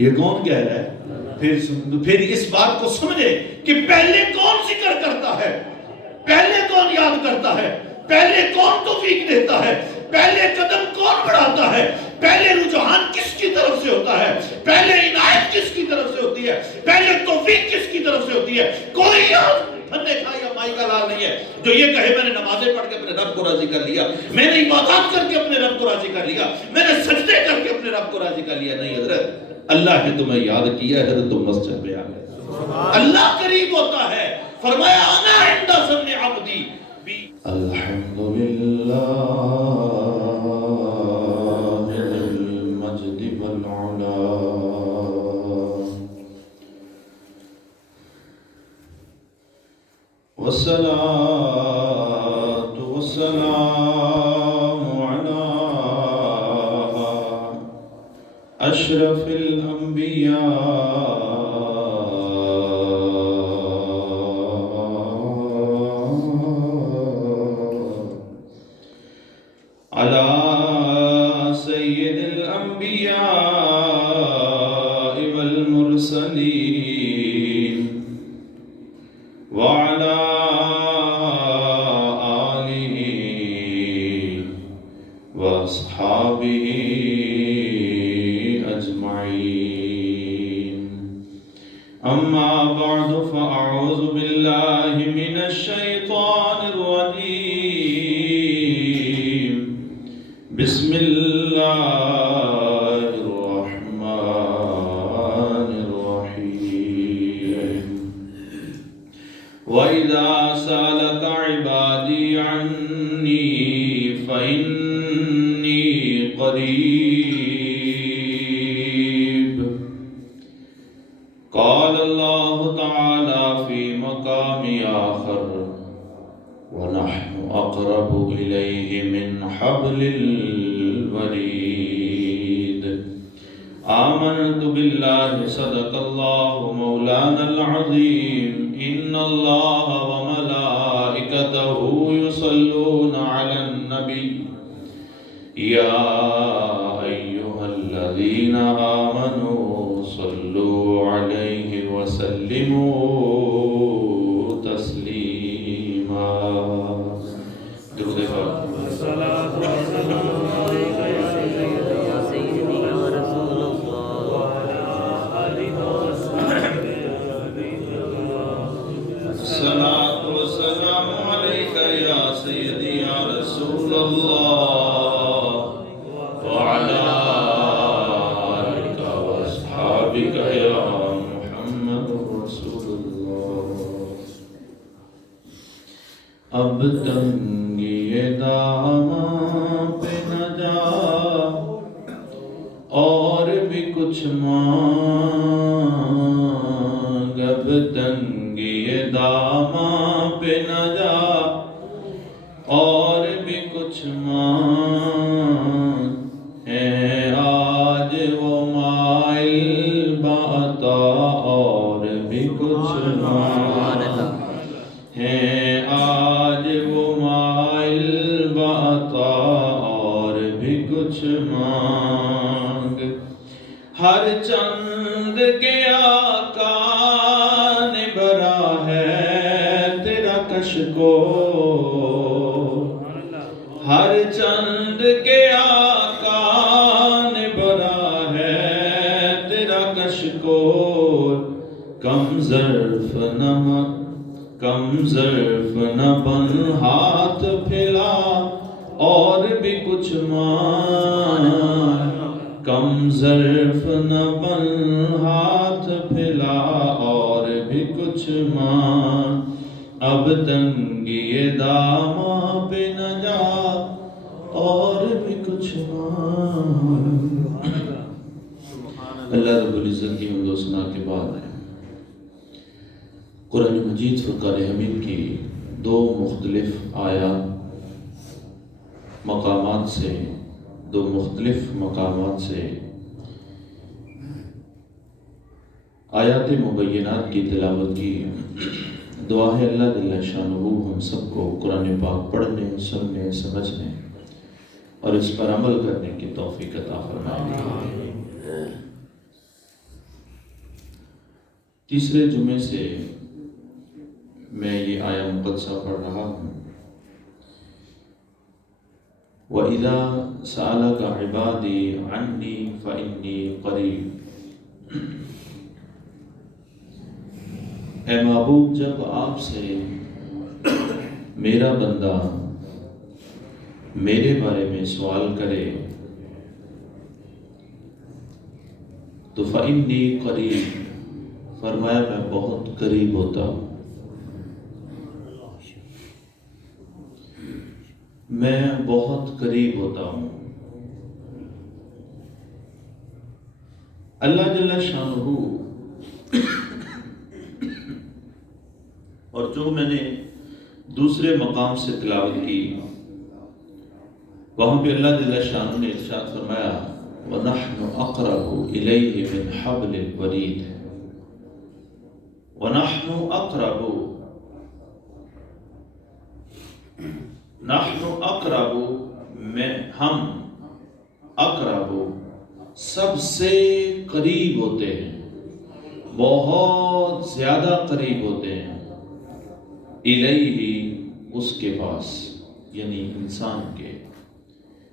یہ کون کہہ رہا ہے؟ پھر اس بات کو سمجھے کہ پہلے کون ذکر کرتا ہے، پہلے کون یاد کرتا ہے، پہلے کون توفیق دیتا ہے، پہلے قدم کون بڑھاتا ہے، پہلے رجحان کس کی طرف سے ہوتا ہے، پہلے عنایت کس کی طرف سے ہوتی ہے، پہلے توفیق کس کی طرف سے ہوتی ہے۔ کوئی یاد پھنے کھا یا مائی کا لال نہیں ہے جو یہ کہے میں نے نمازیں پڑھ کے اپنے رب کو راضی کر لیا، میں نے عبادات کر کے اپنے رب کو راضی کر لیا، میں نے سجدے کر کے اپنے رب کو راضی کر لیا۔ نہیں حضرت، اللہ نے تمہیں یاد کیا ہے تو تم مسجد پہ آ گئے۔ اللہ قریب ہوتا ہے، فرمایا انا عند ظن عبدی بی۔ الحمدللہ المجد والعلا، والصلاة والسلام على أشرف الأنبياء على سيد الأنبياء والمرسلين وعلى آله وأصحابه أجمعين، أما بعد فأعوذ بالله من الشيطان الرجيم، بسم الله الرحمن الرحيم، وَإِذَا سَأَلَكَ عِبَادِي عَنِّي فَإِنِّي قَرِيبٌ، قال الله تعالى في مقام آخر، وَنَحْنُ أَقْرَبُ إِلَيْهِ مِنْ حَبْلِ الْوَرِيدِ، آمنت بالله صدق الله مولانا العظيم، إن الله وملائكته يصلون على النبي، يا أيها الذين آمنوا صلوا عليه وسلموا تسليما۔ درود پاک۔ الصلاة والسلام عليك يا سيدي يا رسول الله، وعلى آلك وأصحابك يا محمد رسول الله۔ اب تنگی داماں پہ نہ جا اور بھی کچھ مانگ، اب تنگی داماں پہ نہ جا اور بھی کچھ مانگ، ہے آج وہ مائل بعطا اور بھی کچھ مانگ، ہے آج وہ مائل بعطا اور بھی کچھ مانگ، ہر چند کے آقا نے بھرا ہے تیرا کشکو، ہر چند کے آقا نے بھرا ہے تیرا کشکو، کم ظرف نہ بن ہاتھ پھیلا اور بھی کچھ مانگ، کم ظرف نہ بن ہاتھ پھیلا اور بھی کچھ مانگ، اب تنگی داماں پہ نہ جا اور بھی کچھ مانگ۔ اللہ رب العزت کی حمد و ثنا کے بعد قرآن مجید فرقان حمید کی دو مختلف آیات مقامات سے آیات مبینات کی تلاوت کی۔ دعا ہے اللہ جل شانہ ہم سب کو قرآن پاک پڑھنے، سننے، سمجھنے اور اس پر عمل کرنے کی توفیق عطا فرمائے۔ تیسرے جمعے سے میں یہ آیہ مقدسہ پڑھ رہا ہوں، وَإِذَا سَأَلَكَ عِبَادِي عَنِّي فَإِنِّي قَرِيبٌ۔ اے محبوب، جب آپ سے میرا بندہ میرے بارے میں سوال کرے تو فَإِنِّي قَرِيبٌ، فرمایا میں بہت قریب ہوتا ہوں، میں بہت قریب ہوتا ہوں۔ اللہ جل شانہ، اور جو میں نے دوسرے مقام سے تلاوت کی وہاں پہ اللہ جل شانہ نے ارشاد فرمایا وَنَحْنُ أَقْرَبُ إِلَيْهِ مِنْ حَبْلِ الْوَرِيدِ، وَنَحْنُ أَقْرَبُ، نحن اقرب، میں ہم، اقرب سب سے قریب ہوتے ہیں، بہت زیادہ قریب ہوتے ہیں، الیہ اس کے پاس، یعنی انسان کے،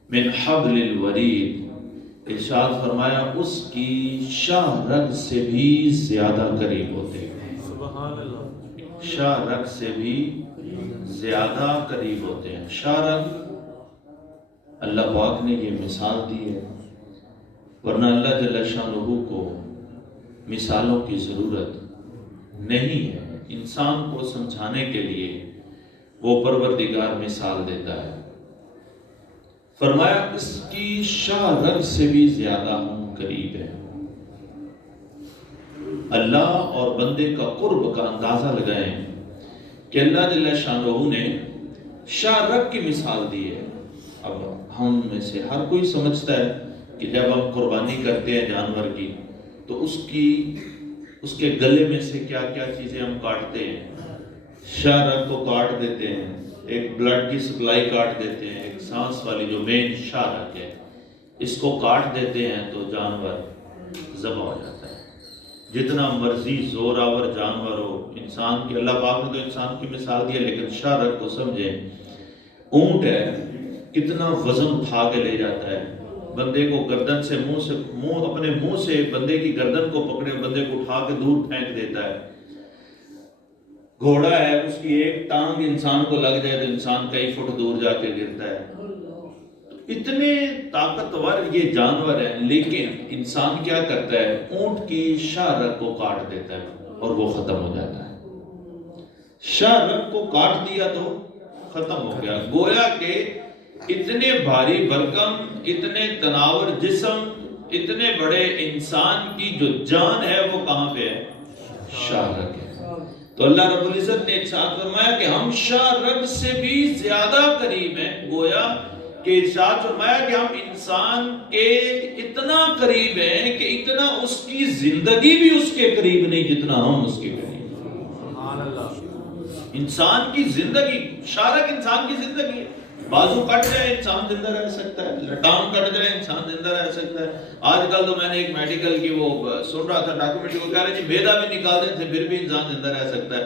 من حبل الورید، ارشاد فرمایا اس کی شاہ رگ سے بھی زیادہ قریب ہوتے ہیں، سبحان اللہ، شاہ رگ سے بھی زیادہ قریب ہوتے ہیں۔ شاہ رگ اللہ پاک نے یہ مثال دی ہے، ورنہ اللہ جل شانہ کو مثالوں کی ضرورت نہیں ہے، انسان کو سمجھانے کے لیے وہ پروردگار مثال دیتا ہے۔ فرمایا اس کی شاہ رگ سے بھی زیادہ ہم قریب ہیں۔ اللہ اور بندے کا قرب کا اندازہ لگائیں کہ اللہ جل شانہ نے شاہ رگ کی مثال دی ہے۔ اب ہم میں سے ہر کوئی سمجھتا ہے کہ جب ہم قربانی کرتے ہیں جانور کی تو اس کے گلے میں سے کیا کیا چیزیں ہم کاٹتے ہیں، شاہ رگ کو کاٹ دیتے ہیں، ایک بلڈ کی سپلائی کاٹ دیتے ہیں، ایک سانس والی جو مین شاہ رگ ہے اس کو کاٹ دیتے ہیں تو جانور ذبح ہو جاتا ہے۔ جتنا مرضی زور آور جانور ہو، انسان کی، اللہ پاک نے تو انسان کی مثال دی ہے لیکن شاہ رگ کو سمجھیں، اونٹ ہے کتنا وزن اٹھا کے لے جاتا ہے، بندے کو گردن سے اپنے منہ سے بندے کی گردن کو پکڑے بندے کو اٹھا کے دور پھینک دیتا ہے۔ گھوڑا ہے اس کی ایک ٹانگ انسان کو لگ جائے تو انسان کئی فٹ دور جا کے گرتا ہے۔ اتنے طاقتور یہ جانور ہیں لیکن انسان کیا کرتا ہے، اونٹ کی شاہ رگ کو کاٹ دیتا ہے اور وہ ختم ہو جاتا ہے۔ شاہ رگ کو کاٹ دیا تو ختم ہو گیا، گویا کہ اتنے بھاری بھرکم، اتنے تناور جسم، اتنے بڑے انسان کی جو جان ہے وہ کہاں پہ ہے، شاہ رگ ہے۔ تو اللہ رب العزت نے ارشاد فرمایا کہ ہم شاہ رگ سے بھی زیادہ قریب ہیں، گویا کہ ارشاد فرمایا کہ ہم انسان کے اتنا قریب ہیں کہ اتنا اس کی زندگی بھی اس کے قریب نہیں جتنا ہم اس کے قریب۔ سبحان اللہ، انسان کی زندگی، شاہ رگ انسان کی زندگی ہے، بازو کٹ جائے انسان زندہ رہ سکتا ہے، لٹام کٹ جائے انسان زندہ رہ سکتا ہے۔ آج کل تو میں نے ایک میڈیکل کی وہ سن رہا تھا ڈاکومنٹری، وہ کہہ رہے جی میدا بھی نکال دیں تھے پھر بھی انسان زندہ رہ سکتا ہے۔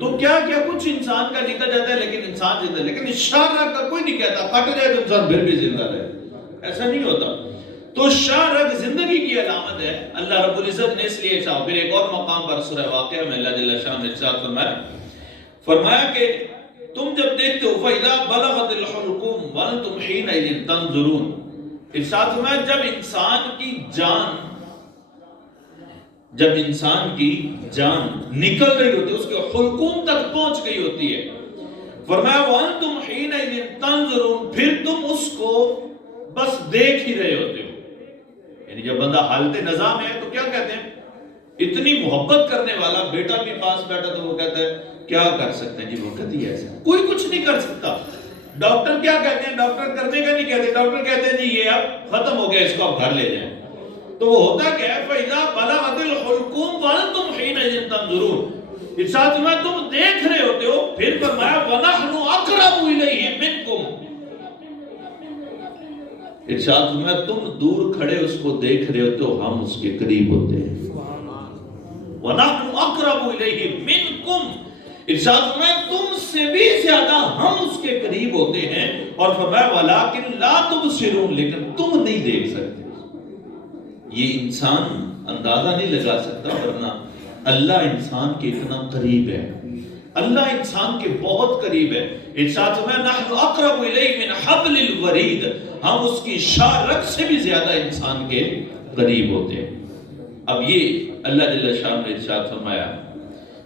تو کیا کیا کچھ انسان کا نکل جاتا ہے لیکن انسان زندہ، لیکن شاہ رگ کا کوئی نہیں کہتا کٹ جائے تو انسان پھر بھی زندہ رہے، ایسا نہیں ہوتا۔ تو شاہ رگ زندگی کی علامت ہے، اللہ رب العزت نے اس لیے چاہا۔ پھر ایک اور مقام پر سورہ واقعہ میں اللہ جل شانہ نے ارشاد فرمایا کہ تم جب دیکھتے ہو فَإِذَا بَلَغَتِ الْحُلْقُومَ وَأَنْتُمْ حِينَئِذٍ تَنْظُرُونَ، ارشاد فرمایا جب انسان کی جان نکل رہی ہوتی ہے، اس کے حلقوم تک پہنچ گئی ہوتی ہے، فرمایا وَأَنْتُمْ حِينَئِذٍ تَنْظُرُونَ، پھر تم اس کو بس دیکھ ہی رہے ہوتے ہو۔ یعنی جب بندہ حالت نظام ہے تو کیا کہتے ہیں، اتنی محبت کرنے والا بیٹا بھی پاس بیٹھا تو وہ کہتا ہے کیا کر سکتے ہیں جی، وقت ہی ایسا، کوئی کچھ نہیں کر سکتا۔ ڈاکٹر کیا کہتے ہیں، ڈاکٹر کرنے کا نہیں کہتے، ڈاکٹر کہتے ہیں جی یہ اب ختم ہو گیا، اس کو اب گھر لے جائیں۔ تو وہ ہوتا کیا ہے، فَإِذَا بَلَغَتِ الْحُلْقُومَ وَأَنْتُمْ حِينَئِذٍ تَنْظُرُونَ، ارشاد فرمایا تم دیکھ رہے ہوتے ہو، پھر فرمایا وَنَحْنُ أَقْرَبُ إِلَيْهِ مِنْكُمْ، ارشاد فرمایا تم دور کھڑے اس کو دیکھ رہے ہوتے ہو، ہم اس کے قریب ہوتے ہیں۔ وَنَحْنُ أَقْرَبُ إِلَيْهِ مِنْكُمْ، ارشاد فرمایا تم سے بھی زیادہ ہم اس کے قریب ہوتے ہیں، اور فرمایا وَلَٰكِن لَا تُبْصِرُونَ، لیکن تم نہیں دیکھ سکتے۔ یہ انسان اندازہ نہیں لگا سکتا، ورنہ اللہ انسان کے اتنا قریب ہے، اللہ انسان کے بہت قریب ہے۔ ارشاد فرمایا نحن اقرب الیہ من حبل الورید، ہم اس کی شاہ رگ سے بھی زیادہ انسان کے قریب ہوتے ہیں۔ اب یہ اللہ جل شانہ نے ارشاد فرمایا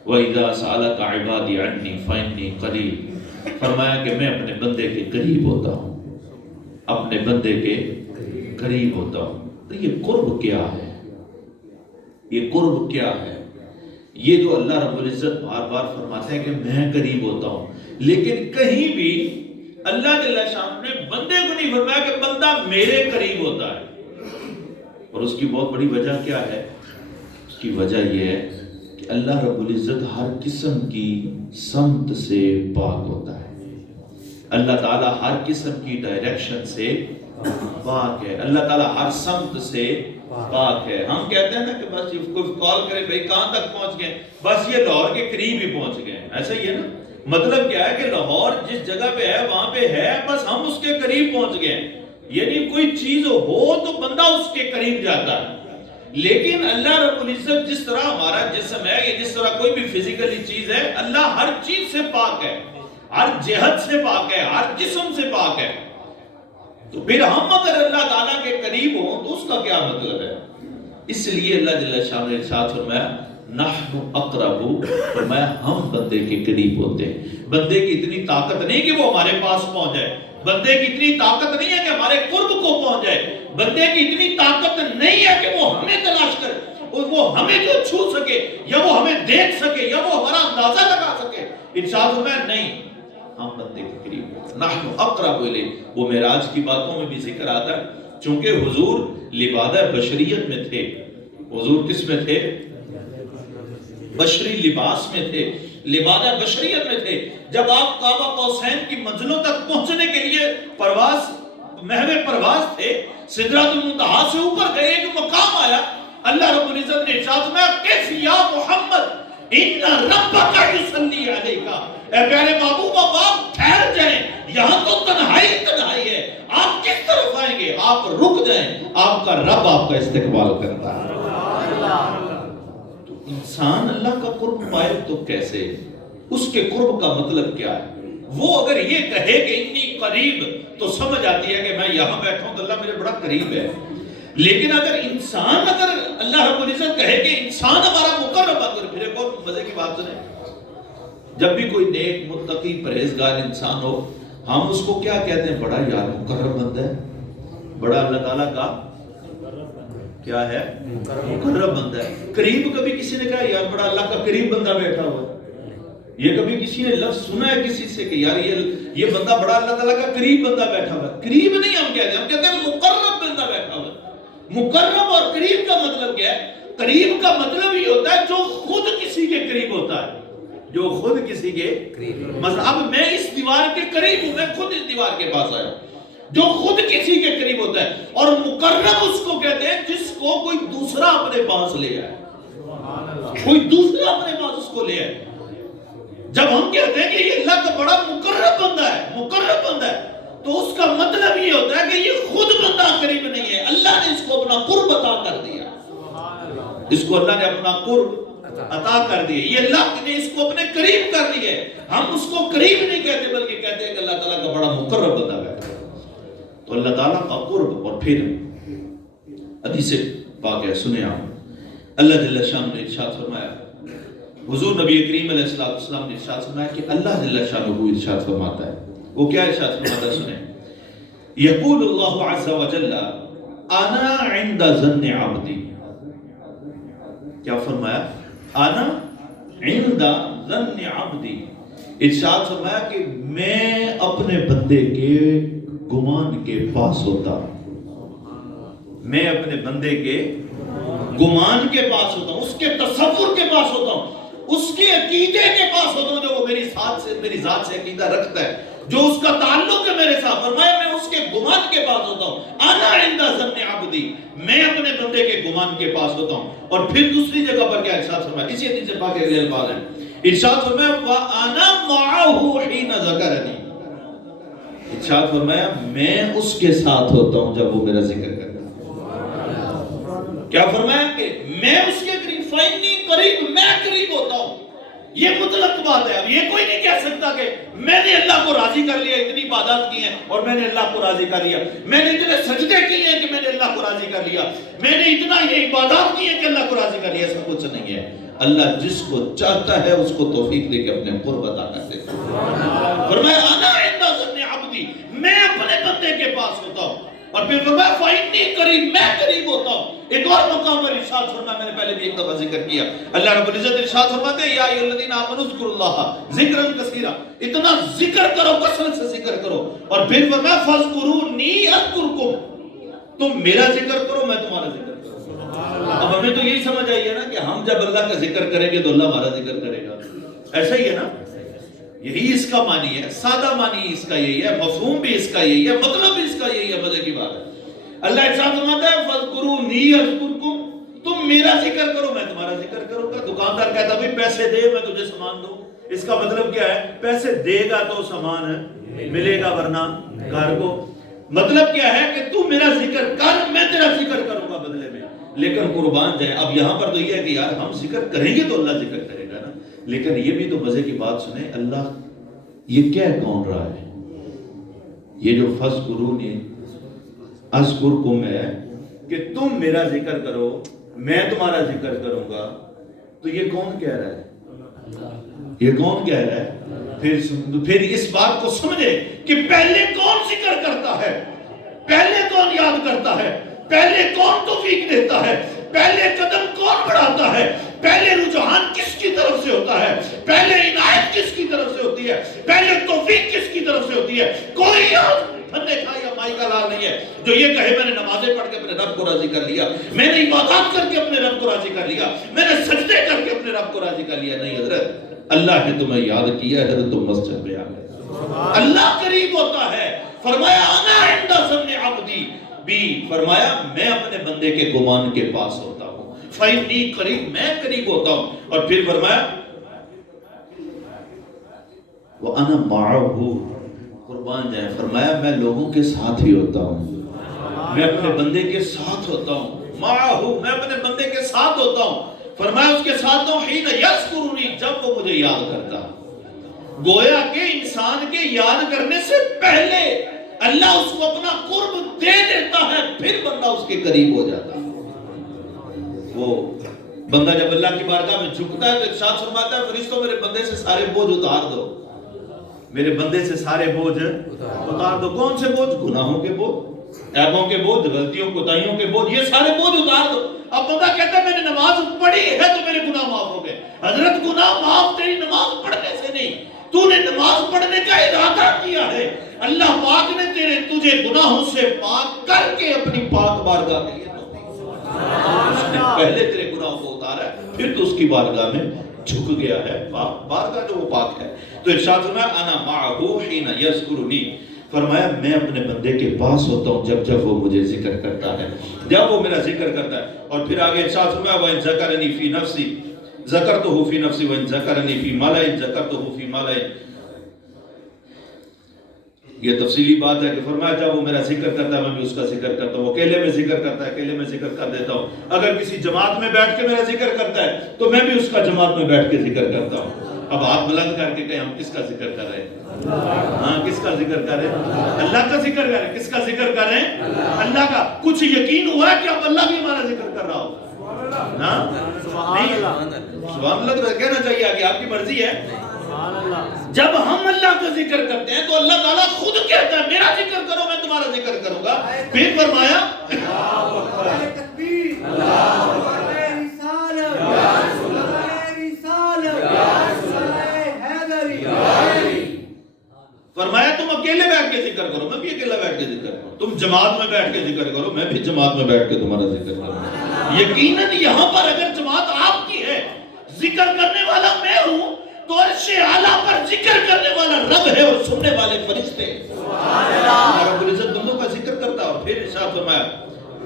وَإِذَا سَأَلَكَ عِبَادِي عَنِّي فَإِنِّي قَرِيبٌ، فرمایا کہ میں اپنے بندے کے قریب ہوتا ہوں، اپنے بندے کے قریب ہوتا ہوں۔ تو یہ قرب کیا ہے؟ یہ قرب کیا ہے؟ یہ جو اللہ رب العزت بار بار فرماتے ہیں کہ میں قریب ہوتا ہوں، لیکن کہیں بھی اللہ جل شانہ نے بندے کو نہیں فرمایا کہ بندہ میرے قریب ہوتا ہے۔ اور اس کی بہت بڑی وجہ کیا ہے؟ اس کی وجہ یہ ہے کہ اللہ رب العزت ہر قسم کی سمت سے پاک ہوتا ہے، اللہ تعالیٰ ہر قسم کی ڈائریکشن سے پاک ہے، اللہ تعالیٰ ہر سمت سے پاک ہے۔ ہم کہتے ہیں نا کہ بس کوئی کال کرے بھئی کہاں تک پہنچ گئے، بس یہ لاہور کے قریب ہی پہنچ گئے ہیں، ایسا ہی ہے نا؟ مطلب کیا ہے کہ لاہور جس جگہ پہ ہے وہاں پہ ہے، بس ہم اس کے قریب پہنچ گئے ہیں، یعنی کوئی چیز ہو تو بندہ اس کے قریب جاتا ہے۔ لیکن اللہ رب العزت جس طرح ہمارا جسم ہے، یا جس طرح کوئی بھی فزیکلی چیز ہے، اللہ ہر چیز سے پاک ہے، ہر جہت سے پاک ہے، ہر جسم سے پاک ہے۔ تو پھر ہم اگر اللہ تعالیٰ کے قریب ہوں تو اس کا کیا مطلب ہے؟ اس لیے اللہ جل شانہ نے ارشاد فرمایا نحن اقرب، فرمایا ہم بندے کے قریب ہوتے ہیں۔ بندے کی اتنی طاقت نہیں کہ وہ ہمارے پاس پہنچ جائے، بندے کی اتنی طاقت نہیں ہے کہ ہمارے قرب کو پہنچ جائے، بندے کی اتنی طاقت نہیں ہے کہ وہ ہمیں تلاش کرے، وہ ہمیں جو چھو سکے، یا وہ ہمیں دیکھ سکے، یا وہ ہمارا اندازہ لگا سکے۔ ارشاد فرمایا نہیں، ہم بندے کے قریب ہیں، نحن اقرب الیہ۔ وہ معراج کی باتوں میں بھی ذکر آتا ہے، چونکہ حضور لبادہ بشریت میں تھے، حضور کس میں تھے؟ بشری لباس میں تھے، لبادہ بشریت میں تھے۔ جب آپ کعبہ قوسین کی منزلوں تک پہنچنے کے لیے پرواز، محو پرواز تھے، سدرۃ المنتہا سے اوپر گئے، ایک مقام آیا، اللہ رب العزت نے ارشاد فرمایا کیف یا محمد ان ربک یصلی علیک، اے پیارے محبوب آپ ٹھہر جائیں، یہاں تو تنہائی تنہائی ہے، آپ کس طرف آئیں گے؟ آپ رک جائیں، آپ کا رب آپ کا استقبال کرتا ہے۔ تو انسان اللہ کا قرب پائے تو کیسے؟ اس کے قرب کا مطلب کیا ہے؟ وہ اگر یہ کہے کہ اتنی قریب، تو سمجھ آتی ہے کہ میں یہاں بیٹھا ہوں تو اللہ میرے بڑا قریب ہے۔ لیکن اگر انسان، اگر اللہ رب العزت کہے کہ انسان ہمارا مقرب، اگر پھر ایک اور مزے کی بات سنیں، جب بھی کوئی نیک متقی پرہیزگار انسان ہو، ہم اس کو کیا کہتے ہیں؟ بڑا یار مقرب بندہ ہے، بڑا اللہ تعالیٰ کا کیا ہے؟ مقرب بندہ ہے۔ قریب کبھی کسی نے کہا یار بڑا اللہ کا قریب بندہ بیٹھا ہوا ہے؟ یہ کبھی کسی نے لفظ سنا ہے کسی سے کہ یار یہ بندہ بڑا اللہ تعالیٰ کا قریب بندہ بیٹھا ہوا ہے؟ قریب نہیں ہم کہتے ہیں، ہم کہتے ہیں مقرب بندہ بیٹھا ہوا ہے۔ مقرب اور قریب کا مطلب کیا ہے؟ قریب کا مطلب یہ ہوتا ہے جو خود کسی کے قریب ہوتا ہے، جو خود کسی کے قریب۔ مثلا اب میں اس دیوار کے قریب ہوں، میں خود اس دیوار کے پاس آیا، جو خود کسی کے قریب ہوتا ہے۔ اور مقرب اس کو کہتے ہیں جس کو کوئی دوسرا اپنے پاس لے آئے، کوئی دوسرا اپنے پاس اس کو لے آئے۔ جب ہم کہتے ہیں کہ یہ اللہ کا بڑا مقرب بندہ ہے، مقرب بندہ ہے، تو اس کا مطلب یہ ہوتا ہے کہ یہ خود بندہ قریب نہیں ہے، اللہ نے اس کو اپنا قرب عطا کر دیا، اس کو اللہ نے اپنا قرب عطا کر دیا، یہ اللہ نے اس کو اپنے قریب کر دیا ہے۔ ہم اس کو قریب نہیں کہتے بلکہ کہتے ہیں کہ اللہ تعالیٰ کا بڑا مقرب بندہ ہے۔ تو اللہ تعالیٰ کا قرب، اور پھر حدیث پاک ہے، سنیں آپ، اللہ جل شانہ نے ارشاد فرمایا، حضور نبی کریم علیہ السلام نے ارشاد فرمایا کہ اللہ جل شانہ وہ ارشاد فرماتا ہے، وہ کیا ارشاد فرماتا ہے؟ سنیں، یقول اللہ عز وجل انا عند ظن عبدی، کیا فرمایا؟ انا عند ظن عبدی، ارشاد فرمایا کہ میں اپنے بندے کے گمان کے پاس ہوتا ہوں، میں اپنے بندے کے گمان کے پاس ہوتا ہوں، اس کے تصور کے پاس ہوتا ہوں، اس کے عقیدے کے پاس ہوتا ہوں، جو وہ میری ذات سے عقیدہ رکھتا ہے، جو اس کا تعلق ہے میرے ساتھ، فرمایا میں اس کے گمان کے پاس ہوتا ہوں، انا عند ظن عبدی، میں اپنے بندے کے گمان کے پاس ہوتا ہوں. اور پھر دوسری جگہ پر کیا ارشاد فرمایا، اسی حدیث پاک کے الفاظ ہیں، ارشاد فرمایا وانا معه حين ذكرني، ارشاد فرمایا میں اس کے ساتھ ہوتا ہوں جب وہ میرا ذکر کرتا ہے. کیا فرمایا کہ میں اس کے قریب، فإني قریب، میں قریب ہوتا ہوں. یہ مطلق بات ہے. اب یہ کوئی نہیں کہہ سکتا کہ میں نے اللہ کو راضی کر لیا، اتنی عبادات کی ہیں اور میں نے اللہ کو راضی کر لیا، میں نے اتنے سجدے کیے ہیں کہ میں نے اللہ کو راضی کر لیا، میں نے اتنا یہ عبادات کی ہیں کہ اللہ کو راضی کر لیا. ایسا کچھ نہیں ہے. اللہ جس کو چاہتا ہے اس کو توفیق دے کے اپنے قرب عطا کر دیتا ہے. فرمایا انا عند ظن عبدی، میں اپنے بندے کے پاس ہوتا ہوں. اور پھر فرمایا فإني قریب، میں قریب ہوتا ہوں. ایک اور مقام پر ارشاد فرمایا، میں نے پہلے بھی ایک دفعہ ذکر کیا، اللہ رب العزت ارشاد فرماتے ہیں یا ایھا الذین آمنوا اذکروا اللہ ذکرا کثیرا، اتنا ذکر کرو، کثرت سے ذکر کرو. اور پھر فرمایا فاذکرونی اذکرکم، تم میرا ذکر کرو میں تمہارا ذکر کروں. اب ہمیں تو یہی سمجھ آئی ہے نا کہ ہم جب اللہ کا ذکر کریں گے تو اللہ ہمارا ذکر کرے گا. ایسا ہی ہے نا، یہی اس کا معنی ہے، سادہ معنی اس کا یہی ہے، مفہوم بھی اس کا یہی ہے، مطلب بھی اس کا یہی ہے. مزے کی بات ہے. اللہ ارشاد فرماتا ہے فاذکرونی اذکرکم، تم میرا ذکر کرو میں تمہارا ذکر کروں گا. دکاندار کہتا بھائی پیسے دے میں تجھے سامان دوں، اس کا مطلب کیا ہے؟ پیسے دے گا تو سامان ملے گا ورنہ گھر کو. مطلب کیا ہے کہ تو میرا ذکر کر، میں تیرا ذکر کروں گا بدلے میں. لیکن قربان جائیں، اب یہاں پر تو یہ ہے کہ یار ہم ذکر کریں گے تو اللہ ذکر کرے گا نا. لیکن یہ بھی تو مزے کی بات سنیں، اللہ یہ کہہ کون رہا ہے؟ یہ جو فاذکرونی اذکرکم ہے کہ تم میرا ذکر کرو میں تمہارا ذکر کروں گا، تو یہ کون کہہ رہا ہے؟ یہ کون کہہ رہا ہے؟ پھر اس بات کو سمجھے کہ پہلے کون ذکر کرتا ہے، پہلے کون یاد کرتا ہے، پہلے کون توفیق دیتا ہے، پہلے قدم کون بڑھاتا ہے، پہلے رجحان کس کی طرف سے ہوتا ہے، پہلے عنایت کس کی طرف سے ہوتی ہے، پہلے توفیق کس کی طرف سے ہوتی ہے. کوئی یاد پھنے کھا یا مائی کا لال نہیں ہے جو یہ کہے میں نے نمازیں پڑھ کے اپنے رب کو راضی کر لیا، میں نے عبادات کر کے اپنے رب کو راضی کر لیا، میں نے سجدے کر کے اپنے رب کو راضی کر لیا. نہیں حضرت، اللہ نے تمہیں یاد کیا ہے تو تم مسجد میں آ گئے. اللہ قریب ہوتا ہے. فرمایا انا عند ظن عبدی بھی، فرمایا میں اپنے بندے کے گمان کے پاس ہوتا ہوں. فإنی قریب، میں قریب ہوتا ہوں. اور پھر فرمایا وَأَنَا مَعَهُ، قربان جائیں، فرمایا میں لوگوں کے ساتھ ہی ہوتا ہوں، میں اپنے بندے کے ساتھ ہوتا ہوں. معه، میں اپنے بندے کے ساتھ ہوتا ہوں. فرمایا اس کے ساتھ ہوں حین یذکرنی، جب وہ مجھے یاد کرتا. گویا کہ انسان کے یاد کرنے سے پہلے اللہ اس کو اپنا قرب دے دیتا ہے، پھر بندہ اس کے قریب ہو جاتا ہے. وہ بندہ جب اللہ کی بارگاہ میں جھکتا ہے تو ارشاد فرماتا ہے فرشتوں میرے بندے سے سارے بوجھ اتار دو، میرے بندے سے سارے بوجھ اتار دو. کون سے بوجھ؟ گناہوں کے بوجھ، عیبوں کے بوجھ، غلطیوں کوتاہیوں کے بوجھ، یہ سارے بوجھ اتار دو. اب بندہ کہتا ہے میں نے نماز پڑھی ہے تو میرے گناہ معاف ہو گئے. حضرت گناہ معاف تیری نماز پڑھنے سے نہیں، تو نے نماز پڑھنے کا ارادہ کیا ہے. اللہ پاک نے تجھے گناہوں سے پاک کر کے اپنی پاک بارگاہ کے لیے اس نے پہلے تیرے گناہوں کو اتارا ہے، پھر تو اس کی بارگاہ میں جھک گیا ہے. بارگاہ جو وہ پاک ہے. تو ارشاد فرمایا انا معه حين یذکرنی، فرمایا میں اپنے بندے کے پاس ہوتا ہوں جب جب وہ مجھے ذکر کرتا ہے، جب وہ میرا ذکر کرتا ہے. اور پھر آگے ارشاد فرمایا وَإِن ذَكَرَنِي فِي نَفْسِي ذَكَرْتُهُ فِي نَفْسِي وَإِن ذَكَرَنِي فِي مَلَئٍ ذَكَرْتُهُ فِي مَلَئٍ. یہ تفصیلی بات ہے کہ فرمایا جب وہ میرا ذکر کرتا ہے میں بھی اس کا ذکر کرتا ہوں. اکیلے میں ذکر کرتا ہے، اکیلے میں ذکر کر دیتا ہوں. اگر کسی جماعت میں بیٹھ کے میرا ذکر کرتا ہے تو میں بھی اس کا جماعت میں بیٹھ کے ذکر کرتا ہوں. اب ہاتھ بلند کر کے کہیں ہم کس کا ذکر کر رہے ہیں؟ ہاں کس کا ذکر کر رہے ہیں؟ اللہ کا ذکر کر رہے ہیں. کس کا ذکر کر رہے ہیں؟ اللہ کا. کچھ یقین ہوا ہے کہ اب اللہ بھی ہمارا ذکر کر رہا ہو؟ نہیں. سبحان اللہ تو کہنا چاہیے کہ آپ کی مرضی ہے. جب ہم اللہ کا ذکر کرتے ہیں تو اللہ تعالیٰ خود کہتا ہے میرا ذکر کرو میں تمہارا ذکر کروں گا. پھر فرمایا فرمایا تم اکیلے بیٹھ کے ذکر کرو میں بھی اکیلا بیٹھ کے ذکر کروں، تم جماعت میں بیٹھ کے ذکر کرو میں بھی جماعت میں بیٹھ کے تمہارا ذکر کروں. یقیناً یہاں پر اگر جماعت آپ کی ہے، ذکر کرنے والا میں ہوں، تو عرش اعلیٰ پر ذکر کرنے والا رب ہے اور سننے والے فرشتے. رب العزت بندوں کا ذکر کرتا ہے. اور پھر ارشاد فرمایا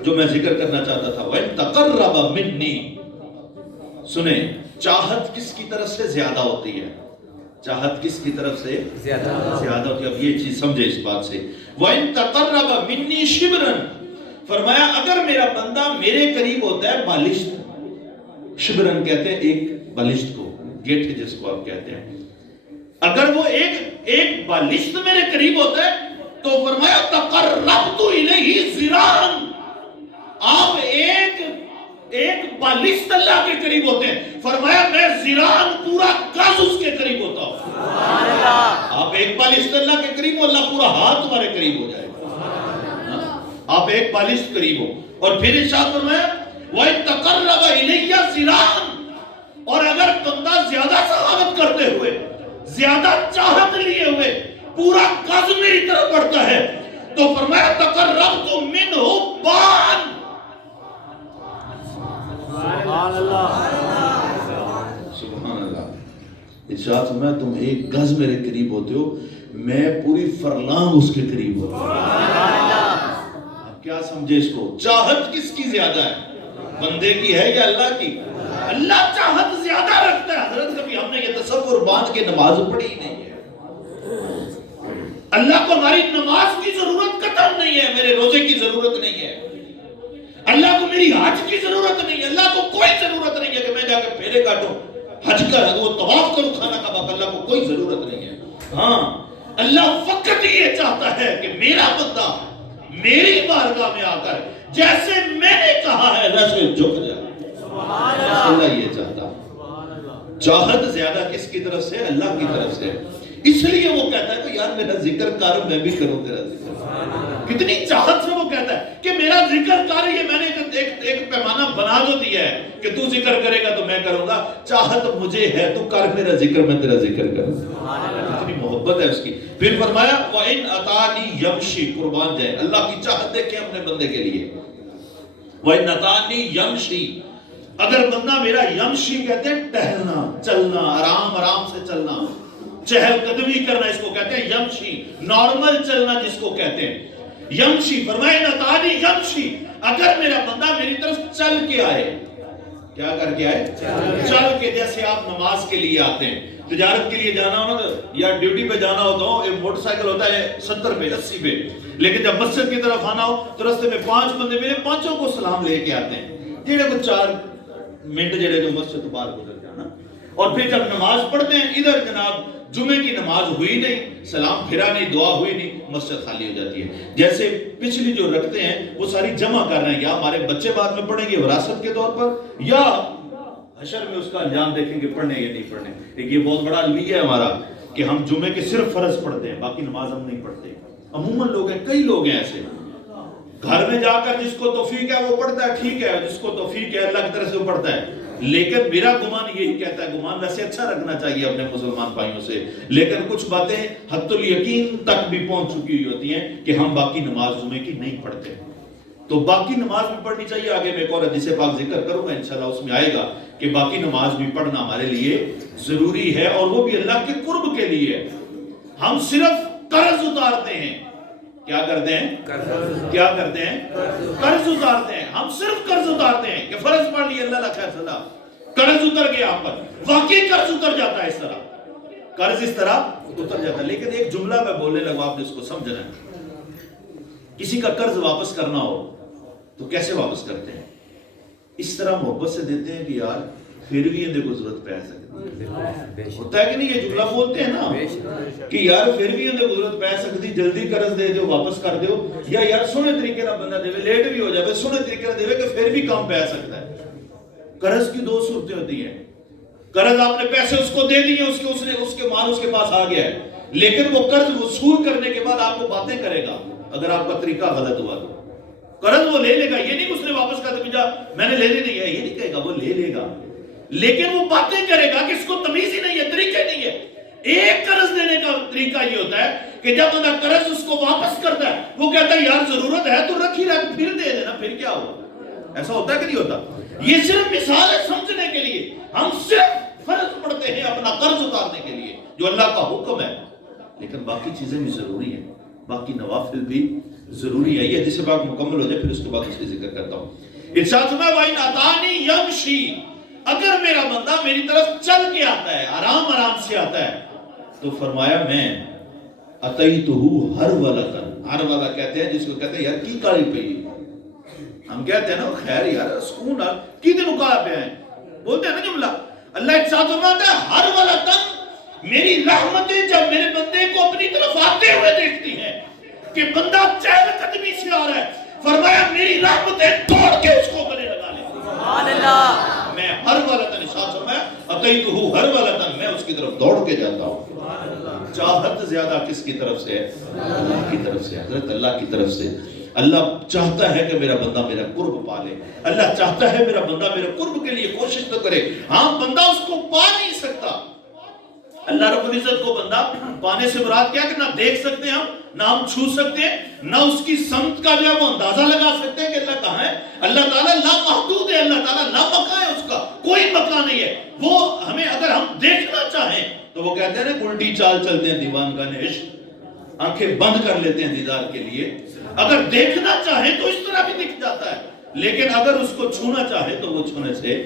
جو میں ذکر کرنا چاہتا تھا, وَإِن تَقَرَّبَ مِنِّي. سنیں, چاہت کس کی طرف سے زیادہ ہوتی ہے؟ چاہت کس کی طرف سے زیادہ ہوتی ہے؟ اب یہ چیز سمجھے اس بات سے. وَإِن تَقَرَّبَ مِنِّي شِبْرًا. فرمایا اگر میرا بندہ میرے قریب ہوتا ہے بالشت, شبرن کہتے ہیں ایک بالشت کو, گیٹ جس کو آپ کہتے ہیں, اگر وہ ایک بالشت میرے قریب ہوتا ہے تو فرمایا تقربت الیہ ذراعا. آپ ایک بالشت اللہ کے قریب ہوتے ہیں, فرمایا میں ذراعا پورا گز اس کے قریب ہوتا ہوں. آپ ایک بالشت اللہ کے قریب ہو, اللہ پورا ہاتھ تمہارے قریب ہو جائے. آپ ایک بالشت قریب ہو. اور پھر ارشاد فرمایا وَإِن تَقَرَّبَ إِلَيَّ ذِرَاعًا. اور اگر بندہ زیادہ سخاوت کرتے ہوئے, زیادہ چاہت لیے ہوئے پورا گز میری طرف بڑھتا ہے تو فرمایا تَقَرَّبْتُ مِنْهُ بَاعًا. سبحان اللہ. ارشاد فرمایا تم ایک گز میرے قریب ہوتے ہو, میں پوری فرلانگ اس کے قریب ہوتا ہوں. کیا سمجھے اس کو؟ چاہت کس کی زیادہ ہے, بندے کی ہے یا اللہ کی؟ اللہ چاہت زیادہ رکھتا ہے. حضرت کبھی ہم نے یہ تصور باندھ کے نماز پڑھی ہی نہیں ہے. اللہ کو ہماری نماز کی ضرورت قطعاً نہیں ہے, میرے روزے کی ضرورت نہیں ہے, اللہ کو میری حج کی ضرورت نہیں ہے, اللہ کو کوئی ضرورت نہیں ہے کہ میں جا کے پھیرے کاٹوں, حج کر وہ طواف کروں خانہ کعبہ. اللہ کو کوئی ضرورت نہیں ہے. ہاں, اللہ فقط یہ چاہتا ہے کہ میرا بندہ میری بارگاہ میں آ کر جیسے میں نے کہا ہے ویسے جھک جائے. اللہ یہ چاہتا. چاہت زیادہ کس کی طرف سے؟ اللہ کی طرف سے. اس لیے وہ کہتا ہے کہ یار میرا ذکر کر, میں بھی کروں تیرا ذکر. کتنی چاہت سے وہ کہتا ہے کہ میرا ذکر کر. یہ میں نے ایک پیمانہ بنا دو دیا ہے کہ تو ذکر کرے گا تو میں کروں گا. چاہت مجھے ہے, تو کر میرا ذکر, میں تیرا ذکر کروں. کتنی محبت ہے اس کی. پھر فرمایا وَإِنْ أَطَاعَنِي يَمْشِي. قربان جائے, اللہ کی چاہت دیکھیں اپنے بندے کے لیے. وَإِنْ أَطَاعَنِي يَمْشِي. اگر بندہ میرا یمشی کہتے ہیں ٹہلنا, چلنا, آرام سے چلنا, چہل قدمی کرنا, اس کو کہتے ہیں یمشی. نارمل چلنا جس کو کہتے ہیں یمشی. فرمائے نتانی یمشی. اگر میرا بندہ میری طرف چل کے آئے, کیا کر کے آئے؟ چل کے. جیسے آپ نماز کے لیے آتے ہیں, تجارت کے لیے جانا ہو نا, یا ڈیوٹی پہ جانا ہو تو ایک موٹر سائیکل ہوتا ہے 70 پہ 80 پہ, لیکن جب مسجد کی طرف آنا ہو تو رستے میں 5 بندے ملے, 5 کو سلام لے کے آتے ہیں. جڑے کو 4 منٹ جڑے جو مسجد تو باہر گزر جانا. اور پھر جب نماز پڑھتے ہیں, ادھر جناب جمعے کی نماز ہوئی نہیں, سلام پھرا نہیں, دعا ہوئی نہیں, مسجد خالی ہو جاتی ہے. جیسے پچھلی جو رکھتے ہیں وہ ساری جمع کر رہے ہیں, یا ہمارے بچے بعد میں پڑھیں گے وراثت کے طور پر, یا حشر میں اس کا انجام دیکھیں گے پڑھنے یا نہیں پڑھنے. ایک یہ بہت بڑا المیہ ہے ہمارا کہ ہم جمعے کے صرف فرض پڑھتے ہیں, باقی نماز ہم نہیں پڑھتے. عموماً لوگ ہیں, کئی لوگ ہیں ایسے, گھر میں جا کر جس کو توفیق ہے وہ پڑھتا ہے, ٹھیک ہے, جس کو توفیق ہے اللہ کی طرف سے وہ پڑھتا ہے. لیکن میرا گمان یہی کہتا ہے, گمان ویسے اچھا رکھنا چاہیے اپنے مسلمان بھائیوں سے, لیکن کچھ باتیں حد الیقین تک بھی پہنچ چکی ہوتی ہیں کہ ہم باقی نماز جمعے کی نہیں پڑھتے. تو باقی نماز بھی پڑھنی چاہیے. آگے میں ایک اور حدیث پاک ذکر کروں گا انشاءاللہ, اس میں آئے گا کہ باقی نماز بھی پڑھنا ہمارے لیے ضروری ہے, اور وہ بھی اللہ کے قرب کے لیے. ہم صرف قرض اتارتے ہیں. کیا کرتے ہیں؟ کیا کرتے ہیں؟ قرض اتارتے ہیں. ہم صرف قرض اتارتے ہیں کہ فرض پڑھ لیے, اللہ خیر صلاح, قرض اتر گیا آپ پر. واقعی قرض اتر جاتا ہے, اس طرح قرض اس طرح اتر جاتا ہے. لیکن ایک جملہ میں بولنے لگا, آپ نے اس کو سمجھنا ہے. کسی کا قرض واپس کرنا ہو تو کیسے واپس کرتے ہیں؟ اس طرح محبت سے دیتے ہیں کہ یار پھر بھی اندے کو ضرورت پہ سکتی ہوتا ہے کہ نہیں. یہ جملہ بولتے ہیں نا کہ یار پھر بھی اندے کو ضرورت پہ سکتی, جلدی قرض دے دو, واپس کر دو, یا یار سونے طریقے نہ بندہ دے, لیٹ بھی ہو جائے سونے طریقے نہ دے کہ پھر بھی کام پہ سکتا ہے. قرض کی 2 صورتیں ہوتی ہیں. قرض آپ نے پیسے اس کو دے دیے, اس کے مال اس کے پاس آ گیا ہے, لیکن وہ قرض وصول کرنے کے بعد آپ کو باتیں کرے گا اگر آپ کا طریقہ غلط ہوا تو. قرض وہ لے لے گا, یہ نہیں اس نے واپس کر دیا میں نے لے لی نہیں ہے, یہ نہیں کہے گا, وہ لے لے گا, لیکن وہ باتیں کرے گا کہ اس کو تمیز ہی نہیں ہے, طریقے نہیں ہے. ایک قرض دینے کا طریقہ یہ ہوتا ہے کہ جب بندہ قرض اس کو واپس کرتا ہے وہ کہتا ہے یار ضرورت ہے تو رکھ ہی رکھ, پھر دے دینا, پھر کیا ہوا. ایسا ہوتا ہے کہ نہیں ہوتا؟ یہ صرف مثال ہے سمجھنے کے لیے. ہم صرف فرض پڑھتے ہیں اپنا قرض اتارنے جو اللہ کا حکم ہے، لیکن باقی چیزیں بھی ضروری ہیں، باقی نوافل بھی ضروری ہے. یہ حدیث پاک مکمل ہو جائے پھر اس کے بعد اس کی ذکر کرتا ہوں. ارشاد فرمایا وَإِنْ أَتَانِي يَمْشِي، اگر میرا بندہ میری طرف چل کے آتا ہے، آرام آرام سے آتا ہے، تو فرمایا میں أَتَيْتُهُ هَرْوَلَةً. ہرولہ کہتے ہیں جس کو کہتے ہیں یار کی کالی پئی، ہم کہتے ہیں نا خیر یار سکون کی دن اکالا پہ ہیں، بولتے ہیں نا جملہ. اللہ ارشاد فرماتا ہے ہرولةً، میری رحمتیں جب میرے بندے کو اپنی طرف آتے ہوئے دیکھتی ہیں کہ بندہ چہل قدمی سے آ رہا ہے، فرمایا میری رحمتیں توڑ کے اس کو گلے لگا لیں. سبحان اللہ. میں ہرولةً ارشاد فرمایا أتيته هرولةً، میں اس کی طرف دوڑ کے جاتا ہوں. چاہت زیادہ کس کی طرف سے ہے؟ اللہ کی طرف سے. حضرت اللہ کی طرف سے. اللہ چاہتا ہے کہ میرا بندہ میرا قرب پالے، اللہ چاہتا ہے میرا بندہ میرے قرب کے لیے کوشش تو کرے. ہاں بندہ اس کو پا نہیں سکتا. اللہ رب العزت کو بندہ پانے سے مراد کیا کہ نہ دیکھ سکتے ہیں ہم، نہ ہم چھو سکتے ہیں، نہ اس کی سمت کا جو ہے وہ اندازہ لگا سکتے ہیں کہ اللہ کہاں ہے. اللہ تعالیٰ لا محدود ہے، اللہ تعالیٰ لا مکان ہے، اس کا کوئی مکان نہیں ہے. وہ ہمیں اگر ہم دیکھنا چاہیں تو وہ کہتے ہیں نا الٹی چال چلتے ہیں دیوان کا عشق، آنکھیں بند کر لیتے ہیں دیدار کے لیے. اگر دیکھنا چاہیں تو اس طرح بھی دکھ جاتا ہے، لیکن اگر اس کو چھونا چاہے تو وہ چھونے سے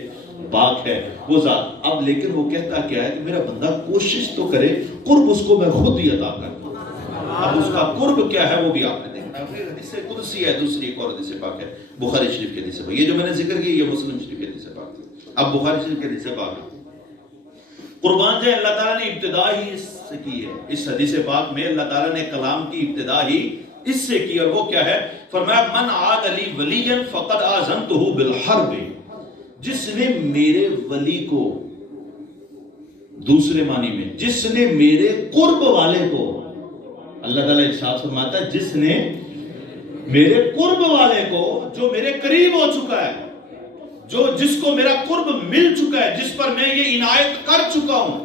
پاک ہے وہ ذات. اب لیکن وہ کہتا کیا ہے کہ میرا بندہ کوشش تو کرے، قرب اس کو میں خود ہی عطا کر دوں. اب اس کا قرب کیا ہے وہ بھی آپ نے دیکھا. حدیث قدسی ہے، دوسری ایک اور حدیث پاک ہے بخاری شریف کے حدیث پاک. یہ جو میں نے ذکر کی یہ مسلم شریف کے حدیث پاک تھی. اب بخاری شریف کے حدیث پاک قربان جو اللہ تعالیٰ نے ابتدا ہی اس سے کی ہے. اس حدیث پاک میں اللہ تعالیٰ نے کلام کی ابتدا ہی اس سے کی، اور وہ کیا ہے؟ فرمایا من عاد لی ولیا فقد آذنتہ بالحرب. جس نے میرے ولی کو، دوسرے معنی میں جس نے میرے قرب والے کو، اللہ تعالیٰ ارشاد فرماتا ہے جس نے میرے قرب والے کو، جو میرے قریب ہو چکا ہے، جو جس کو میرا قرب مل چکا ہے، جس پر میں یہ عنایت کر چکا ہوں،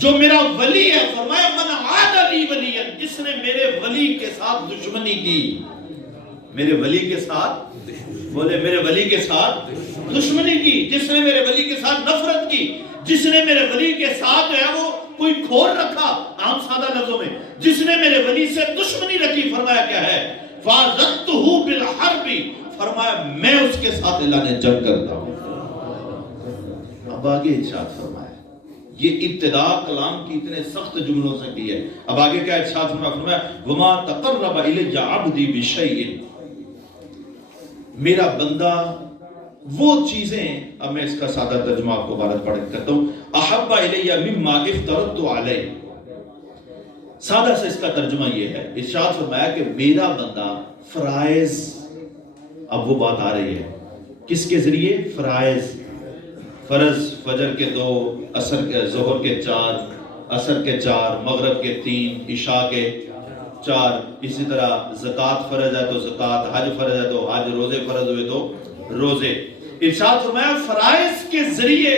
جو میرا ولی ہے. فرمایا من عاد لی ولیا، جس نے میرے ولی کے ساتھ دشمنی کی. میرے ولی کے ساتھ، بولے میرے ولی کے ساتھ دشمنی کی، جس نے میرے ولی کے ساتھ نفرت کی، جس نے میرے ولی کے ساتھ جو ہے وہ کوئی کھور رکھا، عام سادہ لفظوں میں جس نے میرے ولی سے دشمنی رکھی. فرمایا کیا ہے؟ فَأَذَنْتُهُ بِالْحَرْبِ، فرمایا میں اس کے ساتھ اعلان جنگ کرتا ہوں. اب آگے ارشاد فرمایا، یہ ابتدا کلام کی اتنے سخت جملوں سے کی ہے. اب آگے کیا ارشاد فرمایا؟ وَمَا تَقَرَّبَ إِلَيَّ عَبْدِي بِشَيْءٍ. میرا بندہ وہ چیزیں، اب میں اس کا سادہ ترجمہ آپ کو بارد پڑھ کرتا ہوں، احب الیہ مما افترضت علیہ. سادہ سے اس کا ترجمہ یہ ہے، ارشاد فرمایا کہ میرا بندہ فرائض، اب وہ بات آ رہی ہے کس کے ذریعے؟ فرائض، فرض فجر کے 2، عصر کے، ظہر کے 4، عصر کے 4، مغرب کے 3، عشاء کے 4. اسی طرح زکوٰۃ فرض ہے تو زکوٰۃ، حج فرض ہے تو حج، روزے فرض ہوئے تو روزے. ارشاد فرمایا فرائض کے ذریعے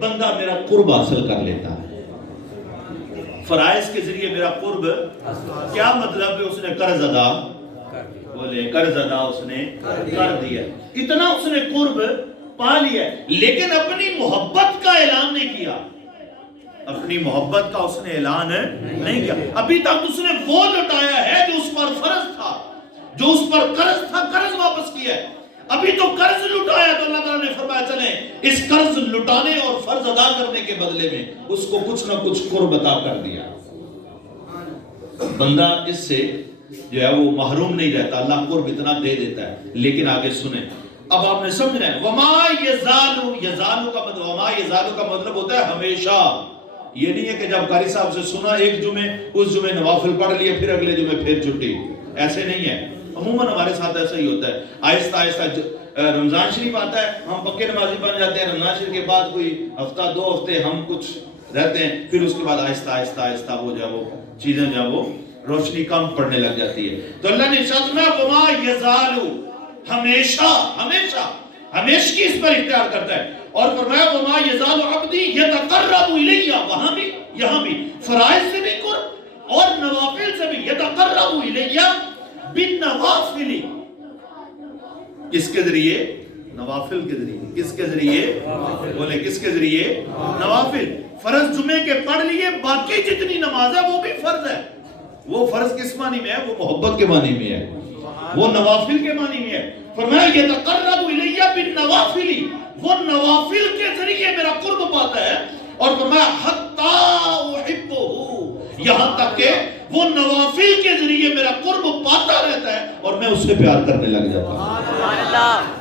بندہ میرا قرب حاصل کر لیتا ہے. فرائض کے ذریعے میرا قرب، کیا مطلب ہے؟ اس نے قرض ادا، بولے قرض ادا اس نے کر دیا، اتنا اس نے قرب پا لیا ہے، لیکن اپنی محبت کا اعلان نہیں کیا. اپنی محبت کا اس نے اعلان نہیں کیا. ابھی تک اس نے وہ لٹایا ہے جو اس پر فرض تھا، جو اس پر قرض تھا، قرض واپس کیا ہے. ابھی تو قرض لٹایا تو اللہ تعالیٰ نے فرمایا چلیں اس قرض لٹانے اور فرض ادا کرنے کے بدلے میں اس کو کچھ نہ کچھ قرب عطا کر دیا. بندہ اس سے جو ہے وہ محروم نہیں رہتا، اللہ قرب اتنا دے دیتا ہے. لیکن آگے سنیں، اب آپ نے سمجھنا ہے وما یزالو، یزالو کا مطلب، وما یزالو کا مطلب ہوتا ہے ہمیشہ. یہ نہیں ہے کہ جب قاری صاحب سے سنا ایک جمعے، اس جمعے نوافل پڑھ لیے، پھر اگلے جمعے پھر چھٹی. ایسے نہیں ہے. عموماً ہمارے ساتھ ایسا ہی ہوتا ہے. آہستہ آہستہ رمضان شریف آتا ہے، ہم پکے نمازی بن جاتے ہیں. رمضان شریف کے بعد کوئی ہفتہ 2 ہفتے ہم کچھ رہتے ہیں، پھر اس کے بعد آہستہ آہستہ آہستہ وہ جو ہے وہ چیزیں جو ہے وہ روشنی کم پڑنے لگ جاتی ہے. تو اللہ نے ارشاد فرمایا وما یزالو، ہمیشہ، ہمیشہ ہمیشہ اس پر اختیار کرتا ہے. اور فرمایا وما یزال عبدی یتقرب الیہ، وہاں بھی یہاں بھی فرائض سے بھی قرب اور نوافل سے بھی. یتقرب الیہ بالنوافل، کس کے ذریعے؟ نوافل کے ذریعے. کس کے ذریعے؟ بولے کس کے ذریعے؟ نوافل. فرض جمعے کے پڑھ لیے, باقی جتنی نماز ہے وہ بھی فرض ہے. وہ فرض کس معنی میں ہے؟ وہ محبت کے معنی میں ہے, وہ نوافل کے معنی میں ہے. فرمایا یتقرب الیہ بالنوافل, وہ نوافل کے ذریعے میرا قرب پاتا ہے. اور فرمایا حتی احبہ, یہاں تک کہ وہ نوافل کے ذریعے میرا قرب پاتا رہتا ہے اور میں اس سے پیار کرنے لگ جاتا ہوں.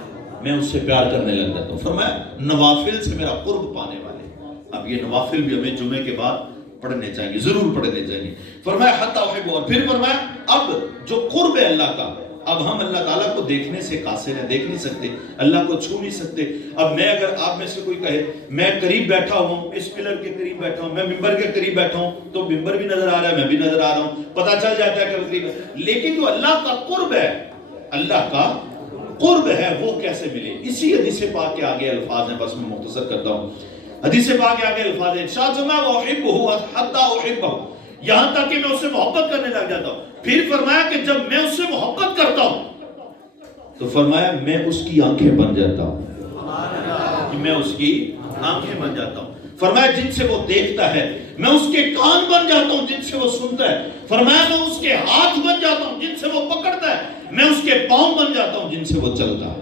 میں اس سے پیار کرنے لگ جاتا ہوں. فرمایا نوافل سے میرا قرب پانے والے. اب یہ نوافل بھی ہمیں جمعے کے بعد پڑھنے چاہیے, ضرور پڑھنے چاہیے. فرمایا حتی احبہ, اور پھر فرمایا اب جو قرب ہے اللہ کا, اب ہم اللہ تعالیٰ کو دیکھنے سے قاصر ہیں, دیکھ نہیں سکتے, اللہ کو چھو نہیں سکتے. اب میں اگر آپ میں سے کوئی کہے میں قریب بیٹھا ہوں, اس پلر کے قریب بیٹھا ہوں, میں ممبر کے قریب بیٹھا ہوں, تو ممبر بھی نظر آ رہا ہے, میں بھی نظر آ رہا ہوں, پتہ چل جاتا ہے کہ قریب ہے. لیکن جو اللہ کا قرب ہے, اللہ کا قرب ہے, وہ کیسے ملے؟ اسی حدیث پاک کے آگے الفاظ ہیں, بس میں مختصر کرتا ہوں. حدیث پاک کے آگے الفاظ ہیں, ارشاد فرمایا وَأُحِبُّهُ حَتَّى أُحِبَّهُ, یہاں تک کہ میں اس سے محبت کرنے لگ جاتا ہوں. پھر فرمایا کہ جب میں اس سے محبت کرتا ہوں تو فرمایا میں اس کی آنکھیں بن جاتا ہوں, کہ میں اس کی آنکھیں بن جاتا ہوں. فرمایا جن سے وہ دیکھتا ہے میں اس کے کان بن جاتا ہوں, جن سے وہ سنتا ہے. فرمایا میں اس کے ہاتھ بن جاتا ہوں, جن سے وہ پکڑتا ہے. میں اس کے پاؤں بن جاتا ہوں, جن سے وہ چلتا ہے.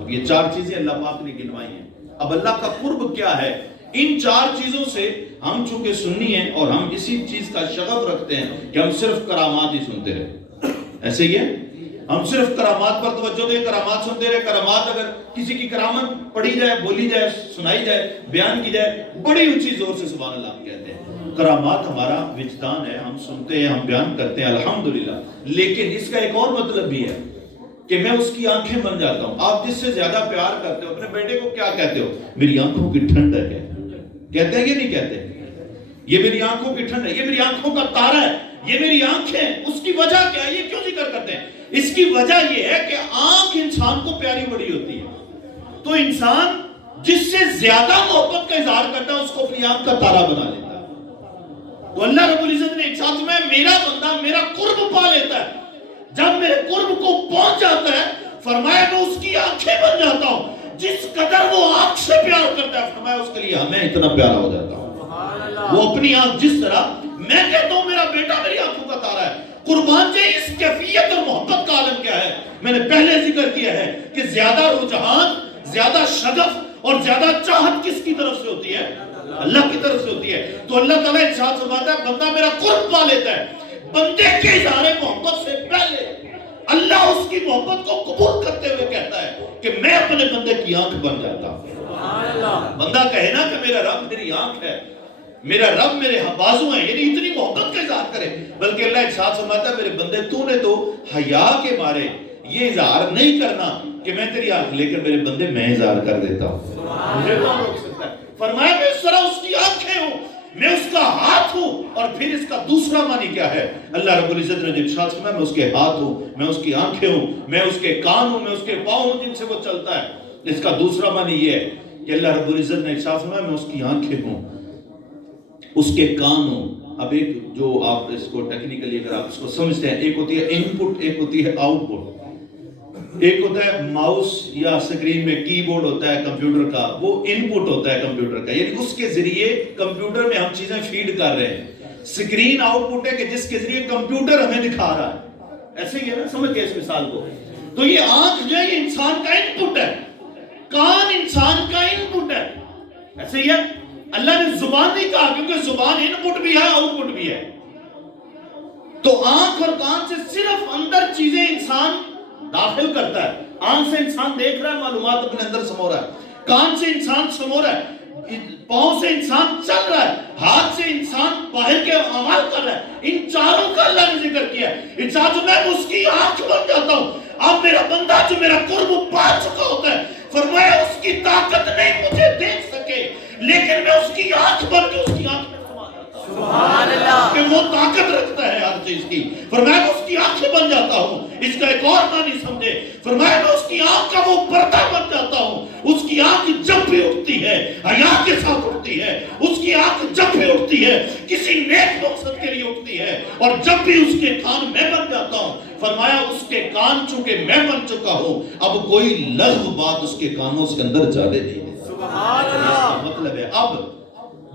اب یہ 4 چیزیں اللہ پاک نے گنوائی ہیں. اب اللہ کا قرب کیا ہے؟ ان 4 چیزوں سے ہم چونکہ سنی ہیں اور ہم اسی چیز کا شغف رکھتے ہیں کہ ہم صرف کرامات ہی سنتے رہے. ایسے ہی ہے, ہم صرف کرامات پر توجہ دیں, کرامات سنتے رہے. کرامات اگر کسی کی کرامت پڑھی جائے, بولی جائے, سنائی جائے, بیان کی جائے, بڑی اونچی زور سے سبحان اللہ ہم کہتے ہیں. کرامات ہمارا وجدان ہے, ہم سنتے ہیں, ہم بیان کرتے ہیں الحمدللہ. لیکن اس کا ایک اور مطلب بھی ہے کہ میں اس کی آنکھیں بن جاتا ہوں. آپ جس سے زیادہ پیار کرتے ہو, اپنے بیٹے کو کیا کہتے ہو؟ میری آنکھوں کی ٹھنڈک ہے. کہتے ہیں کہ نہیں کہتے؟ یہ میری آنکھوں کی ٹھنڈک ہے, یہ میری آنکھوں کا تارا ہے, یہ میری آنکھیں. اس کی وجہ کیا ہے؟ یہ کیوں ذکر کرتے ہیں؟ اس کی وجہ یہ ہے کہ آنکھ انسان کو پیاری بڑی ہوتی ہے. تو انسان جس سے زیادہ محبت کا اظہار کرتا ہے اس کو اپنی آنکھ کا تارا بنا لیتا ہے. تو اللہ رب العزت نے ایک ساتھ میں میرا بندہ میرا قرب پا لیتا ہے. جب میرے قرب کو پہنچ جاتا ہے, فرمایا میں اس کی آنکھیں بن جاتا ہوں. جس قدر وہ آنکھ سے پیار کرتا ہے, فرمایا اس کے لیے میں اتنا پیارا ہو جاتا ہوں. وہ اپنی آنکھ, جس طرح میں کہتا ہوں میرا بیٹا میری آنکھوں کا تارا ہے, قربان جائے اس کیفیت اور محبت کا عالم کیا ہے. میں نے پہلے ذکر کیا ہے کہ زیادہ رجحان, زیادہ شغف اور زیادہ چاہت کس کی طرف سے ہوتی ہے؟ اللہ کی طرف سے ہوتی ہے. تو اللہ تعالیٰ ارشاد فرماتا ہے بندہ میرا قرب پا لیتا ہے. بندے کے اظہار محبت سے پہلے اللہ اس کی محبت کو قبول کرتے ہوئے کہتا ہے کہ میں اپنے بندے کی آنکھ بن جاتا ہوں. بندہ کہے نا کہ میرا رب میری آنکھ ہے, میرا رب میرے بازو ہیں, یعنی اتنی محبت کا اظہار کرے. بلکہ اللہ ارشاد فرماتا ہے میرے بندے تو نے تو حیا کے مارے یہ اظہار نہیں کرنا کہ میں تیری آنکھ, لے کر میرے بندے میں اظہار کر دیتا ہوں. مجھے کون روک سکتا ہے؟ فرمایا میں اس طرح اس کی آنکھیں ہوں, میں اس کا ہاتھ ہوں. اور پھر اس کا دوسرا معنی کیا ہے؟ اللہ رب العزت نے ارشاد فرمایا میں اس کے ہاتھ ہوں, میں اس کی آنکھیں ہوں, میں اس کے کان ہوں, میں اس کے پاؤں ہوں جن سے وہ چلتا ہے. اس کا دوسرا معنی یہ ہے کہ اللہ رب العزت نے ارشاد فرمایا میں اس کی آنکھیں ہوں, اس کے کان ہوں. اب ایک جو آپ اس کو ٹیکنیکلی اگر آپ اس کو سمجھتے ہیں, ایک ہوتی ہے ان پٹ, ایک ہوتی ہے آؤٹ پٹ. ایک ہوتا ہے ماؤس یا سکرین میں کی بورڈ ہوتا ہے کمپیوٹر کا, وہ ان پٹ ہوتا ہے کمپیوٹر کا, یعنی اس کے ذریعے کمپیوٹر میں ہم چیزیں فیڈ کر رہے ہیں. سکرین آؤٹ پٹ ہے کہ جس کے ذریعے کمپیوٹر ہمیں دکھا رہا ہے. ایسے ہی ہے نا, سمجھ گئے اس مثال کو؟ تو یہ آنکھ جو ہے یہ انسان کا ان پٹ ہے, کان انسان کا ان پٹ ہے. ایسے ہی ہے. اللہ نے زبان نہیں کہا کیونکہ زبان ان پٹ بھی ہے آؤٹ پٹ بھی ہے. تو آنکھ اور کان سے صرف اندر چیزیں انسان داخل کرتا ہے. آنکھ سے انسان دیکھ رہا ہے, معلومات اپنے اندر سمو رہا ہے. کان سے انسان سمو رہا ہے, پاؤں سے انسان چل رہا ہے, ہاتھ سے انسان باہر کے اعمال کر رہا ہے. ان چاروں کا اللہ نے ذکر کیا ہے. انسان جو میں اس کی آنکھ بن جاتا ہوں. اب میرا بندہ جو میرا قرب پا چکا ہوتا ہے, فرمایا اس کی طاقت نہیں مجھے دیکھ سکے, لیکن میں اس کی آنکھ بن کے اس کی آنکھ میں سما جاتا ہوں. سبحان اللہ, کہ وہ طاقت رکھتا ہے ہر چیز کی. فرمایا میں اس کی آنکھ بن جاتا ہوں. اس کا ایک اور معنی سمجھے, فرمایا میں اس کی آنکھ کا وہ پردہ بن جاتا ہوں. اس کی آنکھ جب بھی اٹھتی ہے حیا کے ساتھ اٹھتی ہے. اس کی آنکھ جب بھی اٹھتی ہے کسی نیک مقصد کے لیے اٹھتی ہے. اور جب بھی اس کے کان میں بن جاتا ہوں, فرمایا اس کے کان چونکہ میں بن چکا ہوں، اب کوئی لغو بات اس کے کانوں سے اندر جانے نہیں دے۔ سبحان اللہ۔ مطلب ہے اب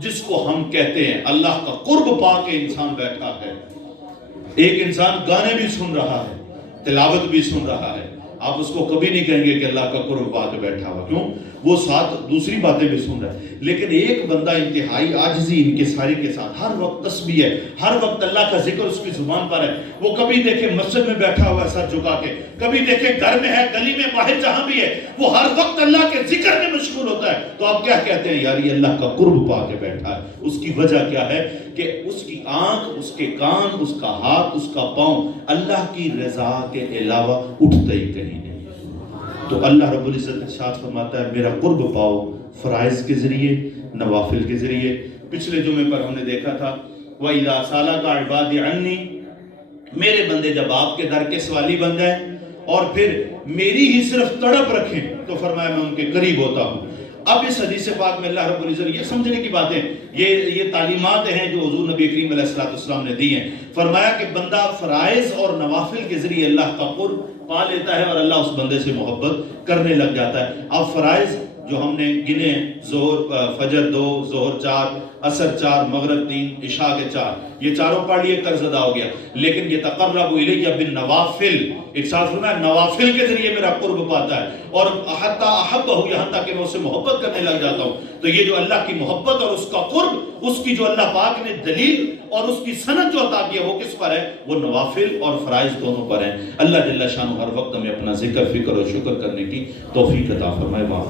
جس کو ہم کہتے ہیں اللہ کا قرب پا کے انسان بیٹھا ہے، ایک انسان گانے بھی سن رہا ہے، تلاوت بھی سن رہا ہے، آپ اس کو کبھی نہیں کہیں گے کہ اللہ کا قرب پا کے بیٹھا ہوا، کیوں؟ وہ ساتھ دوسری باتیں بھی سن رہا ہے۔ لیکن ایک بندہ انتہائی عاجزی انکساری کے ساتھ ہر وقت تسبیح ہے، ہر وقت اللہ کا ذکر اس کی زبان پر ہے، وہ کبھی دیکھے مسجد میں بیٹھا ہوا ہے سر جھکا کے، کبھی دیکھے گھر میں ہے، گلی میں، باہر جہاں بھی ہے، وہ ہر وقت اللہ کے ذکر میں مشغول ہوتا ہے، تو آپ کیا کہتے ہیں؟ یار یہ اللہ کا قرب پا کے بیٹھا ہے۔ اس کی وجہ کیا ہے کہ اس کی آنکھ، اس کے کان، اس کا ہاتھ، اس کا پاؤں اللہ کی رضا کے علاوہ اٹھتا ہی کہیں نہیں۔ تو اللہ رب العزت ارشاد فرماتا ہے میرا قرب پاؤ فرائض کے ذریعے، نوافل کے ذریعے۔ پچھلے جمعے پر ہم نے دیکھا تھا وَإِذَا سَأَلَكَ عِبَادِي عَنِّي، میرے بندے جب آپ کے در کے سوالی بن جائیں اور پھر میری ہی صرف تڑپ رکھیں تو فرمایا میں ان کے قریب ہوتا ہوں۔ اب اس حدیث پاک میں اللہ رب العزت یہ سمجھنے کی باتیں، یہ تعلیمات ہیں جو حضور نبی کریم علیہ السلام نے دی ہیں۔ فرمایا کہ بندہ فرائض اور نوافل کے ذریعے اللہ کا قرب پا لیتا ہے اور اللہ اس بندے سے محبت کرنے لگ جاتا ہے۔ اب فرائض جو ہم نے گنے، فجر 2، ظہر 4، عصر 4، مغرب 3، عشاء کے 4، یہ چاروں پڑھ لیے قرض ادا ہو گیا۔ لیکن یہ تقرب الیہ بالنوافل، ارشاد فرمایا نوافل کے ذریعے میرا قرب پاتا ہے، اور حتی احبہ، یہاں تک کہ میں اسے محبت کرنے لگ جاتا ہوں۔ تو یہ جو اللہ کی محبت اور اس کا قرب، اس کی جو اللہ پاک نے دلیل اور اس کی سند جو عطا کی ہے وہ کس پر ہے؟ وہ نوافل اور فرائض دونوں پر ہیں۔ اللہ جل شانہ ہر وقت ہمیں اپنا ذکر، فکر اور شکر کرنے کی توفیق عطا فرمائے۔